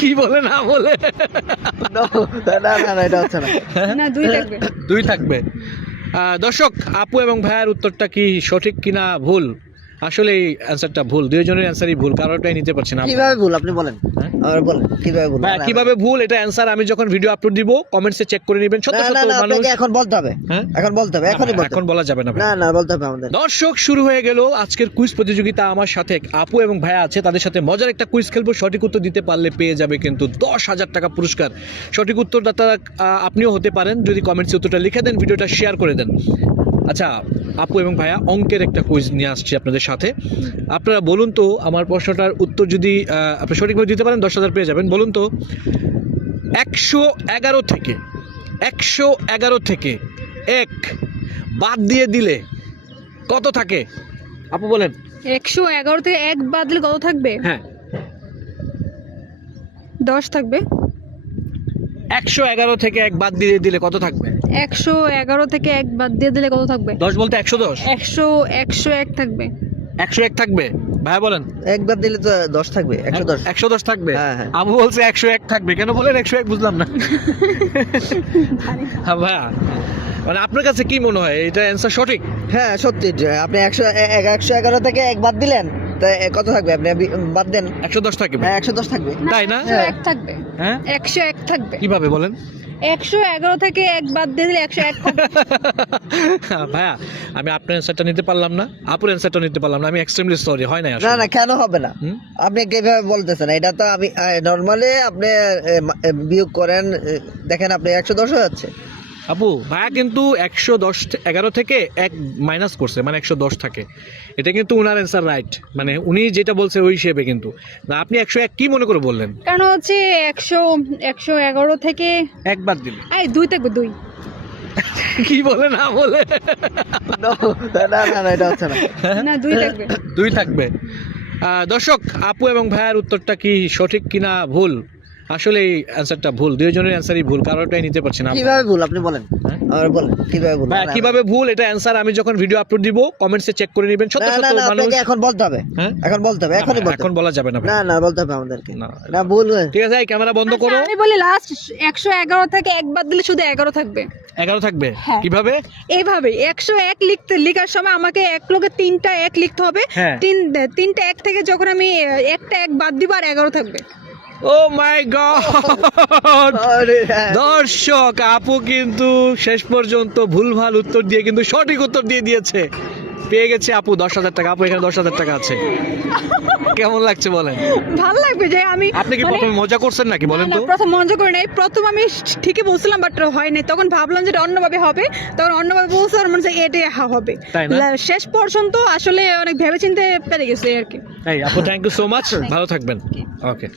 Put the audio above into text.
কি বলে না বলে না না না এটা হচ্ছে না। না, দুই থাকবে। দুই থাকবে। দর্শক, আপু এবং ভাইয়ার উত্তরটা কি সঠিক কিনা ভুল? আসলে এই অ্যান্সারটা ভুল, দুইজনের অ্যান্সারই ভুল, কারোটাই নিতে পারছি না। কিভাবে ভুল আপনি বলেন, হ্যাঁ? আমার বলেন কিভাবে ভুল। ভাইয়া কিভাবে ভুল এটা অ্যান্সার আমি যখন ভিডিও আপলোড দিব কমেন্টসে চেক করে নেবেন। শত না শত না না মানুষ আপনাকে এখন বলতে হবে, হ্যাঁ? এখন বলতে হবে, এখনই বলতে এখন হবে। বলা যাবে না ভাই। না না বলতে হবে আমাদের। দর্শক, শুরু হয়ে গেল আজকের কুইজ প্রতিযোগিতা। আমার সাথে আপু এবং ভাইয়া আছে, তাদের সাথে মজার একটা কুইজ খেলবো। সঠিক উত্তর দিতে পারলে পেয়ে যাবে কিন্তু 10,000 টাকা পুরস্কার। সঠিক উত্তরদাতা আপনিও হতে পারেন যদি কমেন্টসে উত্তরটা লিখে দেন, ভিডিওটা শেয়ার করে দেন। আচ্ছা আপু এবং ভাইয়া, অঙ্কের একটা কুইজ নিয়ে আসছি আপনাদের সাথে। আপনারা বলুন তো, আমার প্রশ্নটার উত্তর যদি আপনি সঠিকভাবে দিতে পারেন 10,000 পেয়ে যাবেন। বলুন তো, 111 থেকে 1 বাদ দিয়ে দিলে কত থাকে? আপু বলেন। 111 থেকে 1 বাদ দিলে কত থাকবে? হ্যাঁ, 10 থাকবে। 111 থেকে 1 বাদ দিয়ে দিলে কত থাকবে? 111 থেকে 1 বাদ দিয়ে দিলে কত থাকবে? 10 বলতে 110। 101 থাকবে। 101 থাকবে। ভাইয়া বলেন। একবার দিলে তো 10 থাকবে, 110। 110 থাকবে। হ্যাঁ, হ্যাঁ। আবু বলছে 101 থাকবে, কেন বলেন 101 বুঝলাম না। হ্যাঁ ভাইয়া, মানে আপনার কাছে কি মনে হয় এটা অ্যান্সার সঠিক? হ্যাঁ সত্যি, যে আপনি 111 থেকে 1 বাদ দিলেন, তা কত থাকবে? আপনি বাদ দেন। 110 থাকবে। হ্যাঁ 110 থাকবে। তাই না? 101 থাকবে। হ্যাঁ, 101 থাকবে। কিভাবে বলেন? 111 থেকে 1 বাদ দিয়ে দিলে 101 থাকবে। ভাইয়া, আমি আপনার অ্যান্সারটা নিতে পারলাম না, আপুর অ্যান্সারটা নিতে পারলাম না। আমি এক্সট্রিমলি সরি, হয় না না আসলে। না কেন হবে না? হুম? আপনি কিভাবে বলতেছেন? এটা তো আমি নরমালি আপনি বিয়োগ করেন, দেখেন আপনি 110 হয়ে যাচ্ছে। আপু ভাইয়া কিন্তু 111 থেকে 1 মাইনাস করছে, মানে 110 থাকে। এটা কিন্তু উনার অ্যান্সার রাইট, মানে উনি যেটা বলছে ওই হিসেবে। কিন্তু না, আপনি 101 কি মনে করে বললেন? কারণ হচ্ছে 111 থেকে 1 বাদ দিলে 2 থাকবে, 2। কি বলে না বলে না না না এটা হচ্ছে না। না, 2 থাকবে। 2 থাকবে। দর্শক, আপু এবং ভাইয়ার উত্তরটা কি সঠিক কিনা ভুল? আসলে এই অ্যান্সারটা ভুল, দুইজনের অ্যান্সারই ভুল, কারোটাই নিতে পারছি না। কিভাবে ভুল আপনি বলেন, হ্যাঁ? আমার বলেন কিভাবে ভুল। ভাইয়া কিভাবে ভুল এটা অ্যান্সার আমি যখন ভিডিও আপলোড দিব কমেন্টসে চেক করে নেবেন। শত না শত না না মানুষ আপনাকে এখন বলতে হবে, হ্যাঁ? এখন বলতে হবে, এখনই বলতে এখন হবে। বলা যাবে না ভাই। না না বলতে হবে আমাদেরকে। না। না ভুল। ঠিক আছে, এই ক্যামেরা বন্ধ করো। আচ্ছা, আমি বলি লাস্ট 111 থেকে 1 বাদ দিলে শুধু 11 থাকবে। 11 থাকবে। হ্যাঁ। কিভাবে? এইভাবে 101 লেখার সময় আমাকে এক লোকে 3টা 1 লিখতে হবে। হ্যাঁ। তিনটা 1 থেকে যখন আমি একটা 1 বাদ দিব আর 11 থাকবে। ও মাই গড! আরে হ্যাঁ। দর্শক, আপু কিন্তু শেষ পর্যন্ত ভুলভাল উত্তর দিয়ে কিন্তু সঠিক উত্তর দিয়ে দিয়েছে। পেয়ে গেছে আপু 10,000 টাকা। আপু এখানে 10,000 টাকা আছে। কেমন লাগছে বলেন? ভালো লাগবে যে আমি আপনি কি প্রথমে মজা করছেন নাকি বলেন না, তো? প্রথম মজা করে নাই। প্রথম আমি ঠিকই বলছিলাম বাট হয় নাই। তখন ভাবলাম যে এটা অন্যভাবে হবে, তখন অন্যভাবে বলছে আর মনে হচ্ছে এটাই হবে। তাই না? শেষ পর্যন্ত আসলে অনেক ভেবেচিন্তে পেরে গেছে আর কি। এই আপু, থ্যাংক ইউ সো মাচ, ভালো থাকবেন। ওকে।